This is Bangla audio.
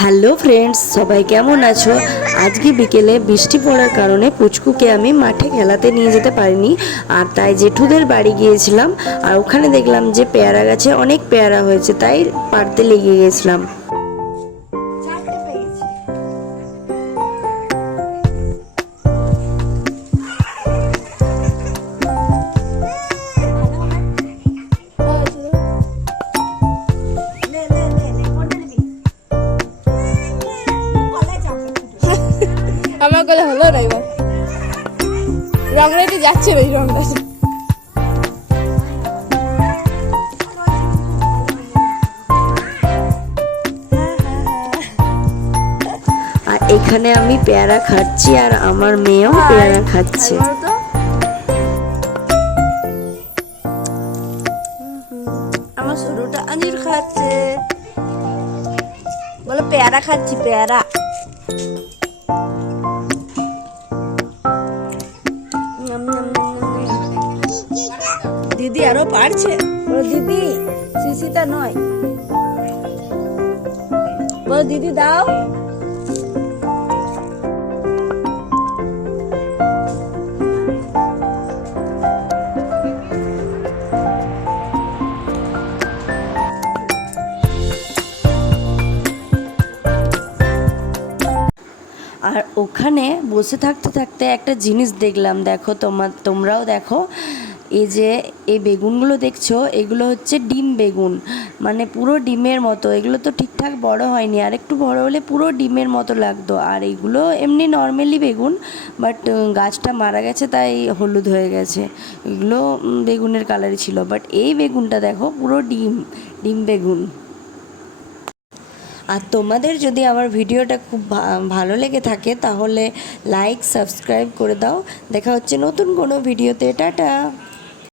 হ্যালো ফ্রেন্ডস, সবাই কেমন আছো? আজকে বিকেলে বৃষ্টি পড়ার কারণে পুচকুকে আমি মাঠে খেলাতে নিয়ে যেতে পারিনি, আর তাই জেঠুদের বাড়ি গিয়েছিলাম। আর ওখানে দেখলাম যে পেয়ারা গাছে অনেক পেয়ারা হয়েছে, তাই পাড়তে লেগে গেছিলাম। আমার কথা হলো না এবার রংরাইতে যাচ্ছে ওই রংটা। আর এখানে আমি পেয়ারা খাচ্ছি, আর আমার মেয়েও পেয়ারা খাচ্ছে। আমার ছোটটা আনির খাচ্ছে, বলো পেয়ারা খাচ্ছি পেয়ারা। দিদি আরো পারছে, বলো দিদি শিশিটা নয়, বলো দিদি দাও। আর ওখানে বসে থাকতে থাকতে একটা জিনিস দেখলাম, দেখো তোমরাও দেখো। এই যে এই বেগুনগুলো দেখছো, এগুলো হচ্ছে ডিম বেগুন, মানে পুরো ডিমের মতো। এগুলো তো ঠিকঠাক বড় হয়নি, আর একটু বড় হলে পুরো ডিমের মতো লাগতো। আর এইগুলো এমনি নর্মালি বেগুন, বাট গাছটা মারা গেছে তাই হলুদ হয়ে গেছে। এগুলো বেগুনের কালারই ছিল, বাট এই বেগুনটা দেখো পুরো ডিম ডিম বেগুন। আর তোমাদের যদি আমার ভিডিওটা খুব ভালো লেগে থাকে তাহলে লাইক সাবস্ক্রাইব করে দাও। দেখা হচ্ছে নতুন কোনো ভিডিওতে। টাটা।